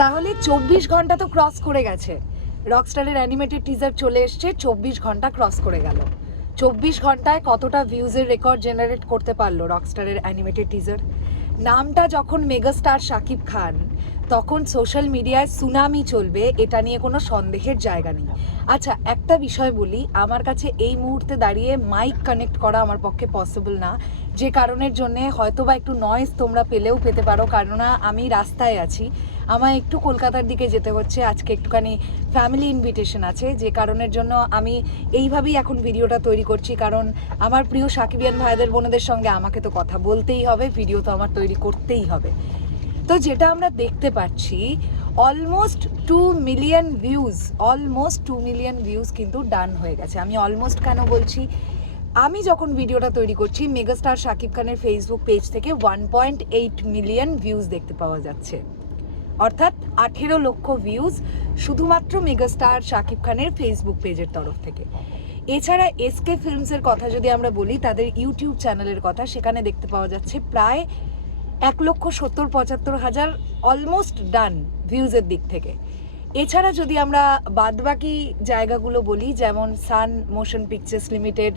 তাহলে 24 ঘন্টা তো ক্রস করে গেছে। রকস্টারের অ্যানিমেটেড টিজার চলে এসছে, 24 ঘন্টা ক্রস করে গেল। 24 ঘন্টায় কতটা ভিউজের রেকর্ড জেনারেট করতে পারলো রকস্টারের অ্যানিমেটেড টিজার? নামটা যখন মেগাস্টার শাকিব খান, তখন সোশ্যাল মিডিয়ায় সুনামি চলবে, এটা নিয়ে কোনো সন্দেহের জায়গা নেই। আচ্ছা, একটা বিষয় বলি, আমার কাছে এই মুহূর্তে দাঁড়িয়ে মাইক কানেক্ট করা আমার পক্ষে পসিবল না, যে কারণের জন্যে হয়তো বা একটু নয়েজ তোমরা পেলেও পেতে পারো, কেননা আমি রাস্তায় আছি, আমায় একটু কলকাতার দিকে যেতে হচ্ছে, আজকে একটুখানি ফ্যামিলি ইনভিটেশন আছে, যে কারণের জন্য আমি এইভাবেই এখন ভিডিওটা তৈরি করছি, কারণ আমার প্রিয় সাকিবিয়ান ভাইদের বোনেদের সঙ্গে আমাকে তো কথা বলতেই হবে, ভিডিও তো আমার তৈরি করতেই হবে। তো যেটা আমরা দেখতে পাচ্ছি, অলমোস্ট 2 মিলিয়ন ভিউজ কিন্তু ডান হয়ে গেছে। আমি অলমোস্ট কেন বলছি, আমি যখন ভিডিওটা তৈরি করছি মেগাস্টার শাকিব খানের ফেসবুক পেজ থেকে 1.8 মিলিয়ন ভিউজ দেখতে পাওয়া যাচ্ছে, অর্থাৎ 18 লক্ষ ভিউজ শুধুমাত্র মেগাস্টার শাকিব খানের ফেসবুক পেজের তরফ থেকে। এছাড়া এসকে ফিল্মসের কথা যদি আমরা বলি, তাদের ইউটিউব চ্যানেলের কথা, সেখানে দেখতে পাওয়া যাচ্ছে প্রায় 1,70,75,000 অলমোস্ট ডান ভিউজের দিক থেকে। এছাড়া যদি আমরা বাদবাকি জায়গাগুলো বলি, যেমন সান মোশন পিকচার্স লিমিটেড,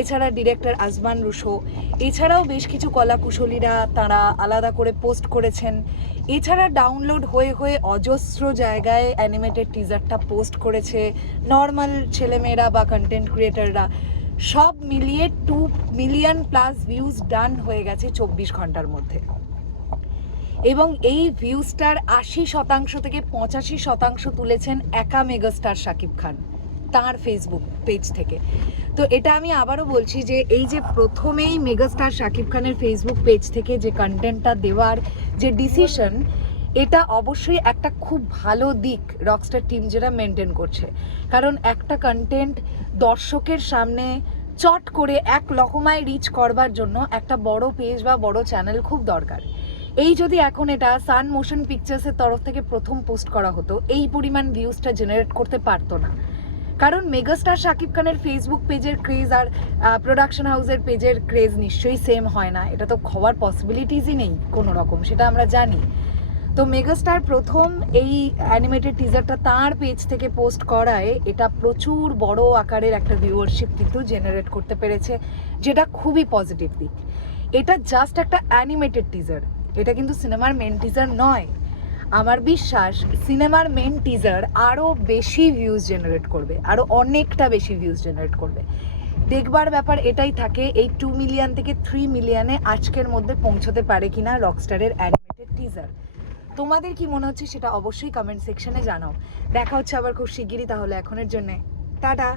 এছাড়া ডিরেক্টর আজমান রুশো, এছাড়াও বেশ কিছু কলাকুশলীরা তারা আলাদা করে পোস্ট করেছেন, এছাড়া ডাউনলোড হয়ে হয়ে অজস্র জায়গায় অ্যানিমেটেড টিজারটা পোস্ট করেছে নর্মাল ছেলেমেয়েরা বা কন্টেন্ট ক্রিয়েটাররা, সব মিলিয়ে 2 মিলিয়ন প্লাস ভিউজ ডান হয়ে গেছে 24 ঘন্টার মধ্যে। এবং এই ভিউজটার 80% থেকে 85% তুলেছেন একা মেগাস্টার শাকিব খান তার ফেসবুক পেজ থেকে। তো এটা আমি আবারও বলছি যে এই যে প্রথমেই মেগাস্টার শাকিব খানের ফেসবুক পেজ থেকে যে কন্টেন্টটা দেওয়ার যে ডিসিশন, এটা অবশ্যই একটা খুব ভালো দিক রকস্টার টিম যেটা মেনটেন করছে, কারণ একটা কন্টেন্ট দর্শকের সামনে চট করে এক লকমায় রিচ করবার জন্য একটা বড় পেজ বা বড় চ্যানেল খুব দরকার। এই যদি এখন এটা সান মোশন পিকচার্সের তরফ থেকে প্রথম পোস্ট করা হতো, এই পরিমাণ ভিউজটা জেনারেট করতে পারতো না, কারণ মেগাস্টার শাকিব খানের ফেসবুক পেজের ক্রেজ আর প্রোডাকশন হাউসের পেজের ক্রেজ নিশ্চয়ই সেম হয় না, এটা তো হওয়ার পসিবিলিটিসই নেই কোনো রকম, সেটা আমরা জানি। তো মেগাস্টার প্রথম এই অ্যানিমেটেড টিজারটা তার পেজ থেকে পোস্ট করায় এটা প্রচুর বড় আকারের একটা ভিউয়ারশিপ কিন্তু জেনারেট করতে পেরেছে, যেটা খুবই পজিটিভ দিক। এটা জাস্ট একটা অ্যানিমেটেড টিজার, এটা কিন্তু সিনেমার মেন টিজার নয়। আমার বিশ্বাস সিনেমার মেন টিজার আরও বেশি ভিউজ জেনারেট করবে, আরও অনেকটা বেশি ভিউজ জেনারেট করবে। দেখবার ব্যাপার এটাই থাকে, এই 2 মিলিয়ন থেকে 3 মিলিয়নে আজকের মধ্যে পৌঁছতে পারে কিনা রকস্টারের অ্যানিমেটেড টিজার। তোমাদের কি মনে হচ্ছে সেটা অবশ্যই কমেন্ট সেকশনে জানাও। দেখা হচ্ছে আবার খুব শিগগিরই, তাহলে এখনের জন্যে টাটা।